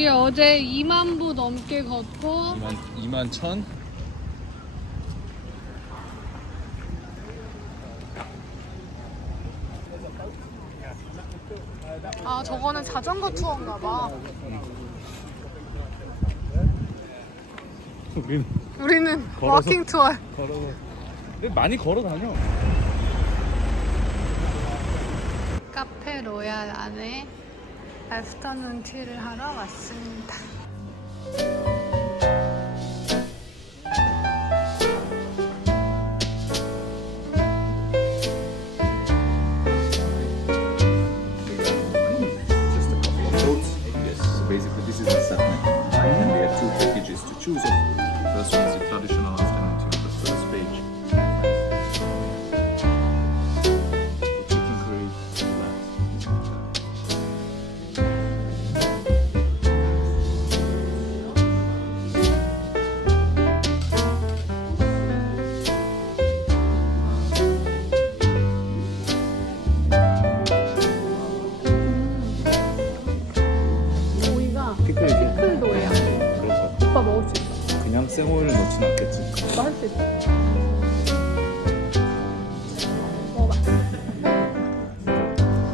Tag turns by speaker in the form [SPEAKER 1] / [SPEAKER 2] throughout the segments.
[SPEAKER 1] 우리 어제 2만 부 넘게 걷고
[SPEAKER 2] 2만 2만 천?
[SPEAKER 1] 아 저거는 자전거 투어인가 봐.
[SPEAKER 2] 우린
[SPEAKER 1] 우리는
[SPEAKER 2] 걸어서.
[SPEAKER 1] 워킹 투어.
[SPEAKER 2] 걸어서 근데 많이 걸어 다녀.
[SPEAKER 1] 카페 로얄 안에 애프터눈 티를 하러 왔습니다.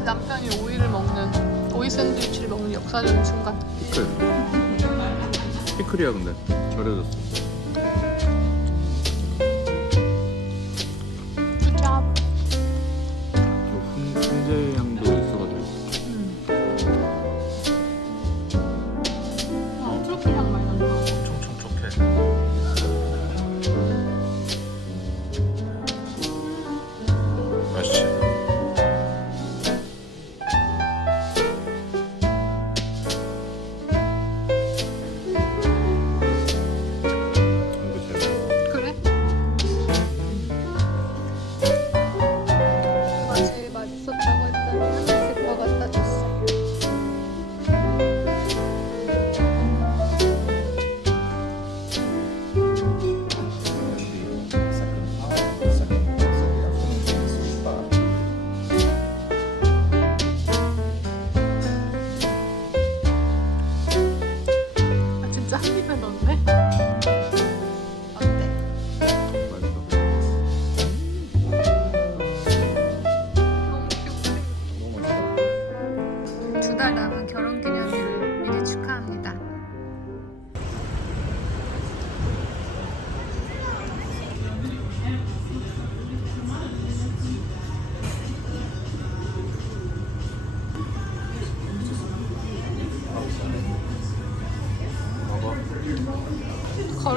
[SPEAKER 1] 남편이 오이를 먹는 오이 샌드위치를 먹는 역사적인 순간.
[SPEAKER 2] 피클. 피클이야 근데 절여졌어.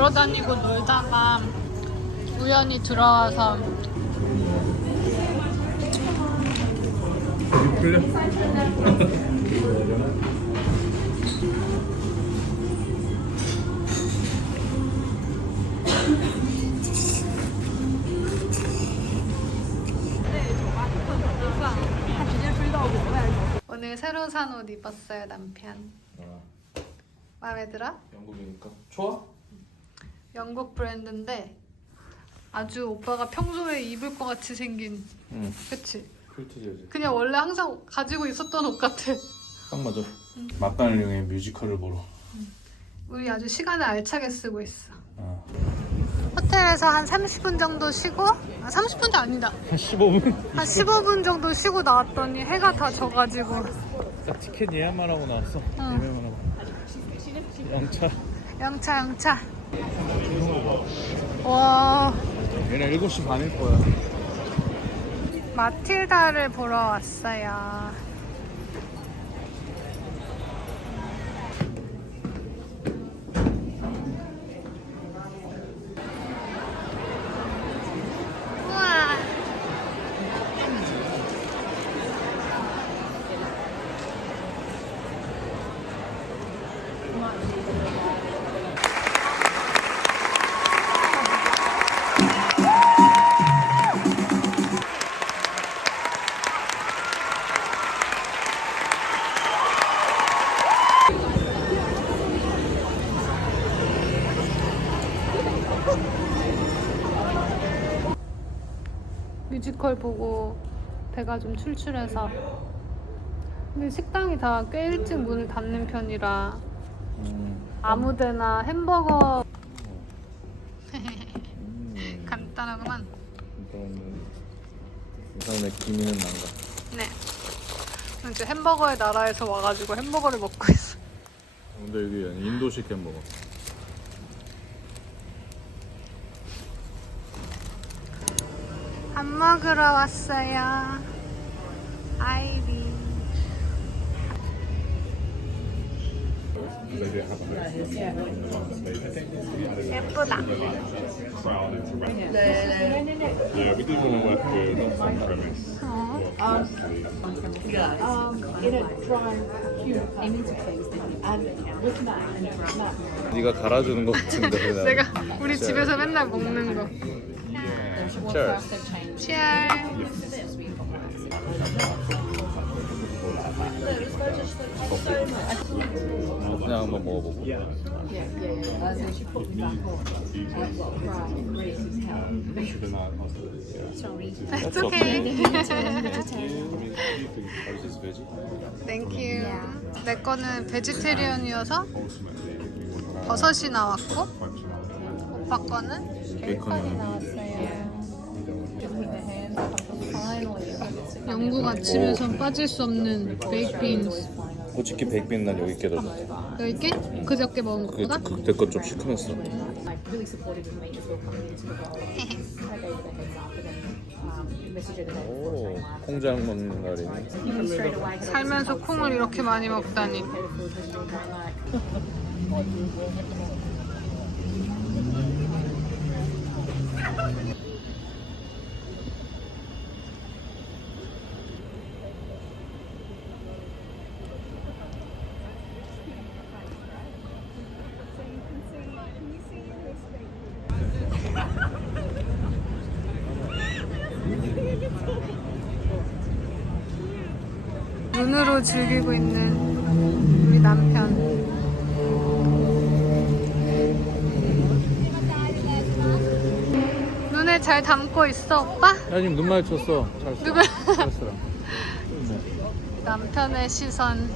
[SPEAKER 1] 걸어 다니고 놀다가 우연히 들어와서
[SPEAKER 2] 풀려?
[SPEAKER 1] 오늘 새로 산 옷 입었어요 남편.
[SPEAKER 2] 아,
[SPEAKER 1] 마음에 들어?
[SPEAKER 2] 영국이니까. 좋아?
[SPEAKER 1] 영국 브랜드인데 아주 오빠가 평소에 입을 것 같이 생긴
[SPEAKER 2] 응.
[SPEAKER 1] 그치? 그냥 원래 항상 가지고 있었던 옷 같아
[SPEAKER 2] 딱 맞아. 맞다는령의 뮤지컬을 보러.
[SPEAKER 1] 우리 아주 시간을 알차게 쓰고 있어
[SPEAKER 2] 아.
[SPEAKER 1] 호텔에서 한 30분 정도 쉬고 아, 30분도 아니다
[SPEAKER 2] 한 15분?
[SPEAKER 1] 한 15분 정도 쉬고 나왔더니 해가 다 져가지고
[SPEAKER 2] 딱 티켓 예약만 하고 나왔어. 예매만 하고. 영차.
[SPEAKER 1] 영차 영차 와.
[SPEAKER 2] 얘네 7시 반일 거야.
[SPEAKER 1] 마틸다를 보러 왔어요. 우와 뮤지컬 보고 배가 좀 출출해서 근데 식당이 다 꽤 일찍 문을 닫는 편이라
[SPEAKER 2] 음,
[SPEAKER 1] 아무데나 햄버거
[SPEAKER 2] 음,
[SPEAKER 1] 간단하구만.
[SPEAKER 2] 이거는 우선의 기미는 난가.
[SPEAKER 1] 네. 이제 햄버거의 나라에서 와가지고 햄버거를 먹고 있어.
[SPEAKER 2] 근데 여기 인도식 햄버거.
[SPEAKER 1] 밥 먹으러 왔어요. 아이비. 예쁘다.
[SPEAKER 2] 네가 갈아주는 것 같은데. 나.
[SPEAKER 1] 내가 우리 집에서 맨날 먹는 거.
[SPEAKER 2] Cheers.
[SPEAKER 1] 치얼.
[SPEAKER 2] 그냥 한번 먹어보고.
[SPEAKER 1] It's okay. Thank you. 내 거는 베지테리언이어서 버섯이 나왔고 오빠 거는 베이컨이 나왔어요. 영국 아침에선 빠질 수 없는 베이크빈스
[SPEAKER 2] 솔직히 백빈 난 여기 게 더. 좋다.
[SPEAKER 1] 10개? 그저께 먹은
[SPEAKER 2] 그
[SPEAKER 1] 것보다?
[SPEAKER 2] 그때 거좀 시큼했어.
[SPEAKER 3] um,
[SPEAKER 2] 오, 콩장 먹는 날이네.
[SPEAKER 1] 살면서 콩을 이렇게 많이 먹다니. 눈으로 즐기고 있는 우리 남편. 눈에 잘 담고 있어, 오빠?
[SPEAKER 2] 야 지금 눈 마주쳤어. 잘 써.
[SPEAKER 1] 누굴?
[SPEAKER 2] 잘 쓰라.
[SPEAKER 1] 남편의 시선.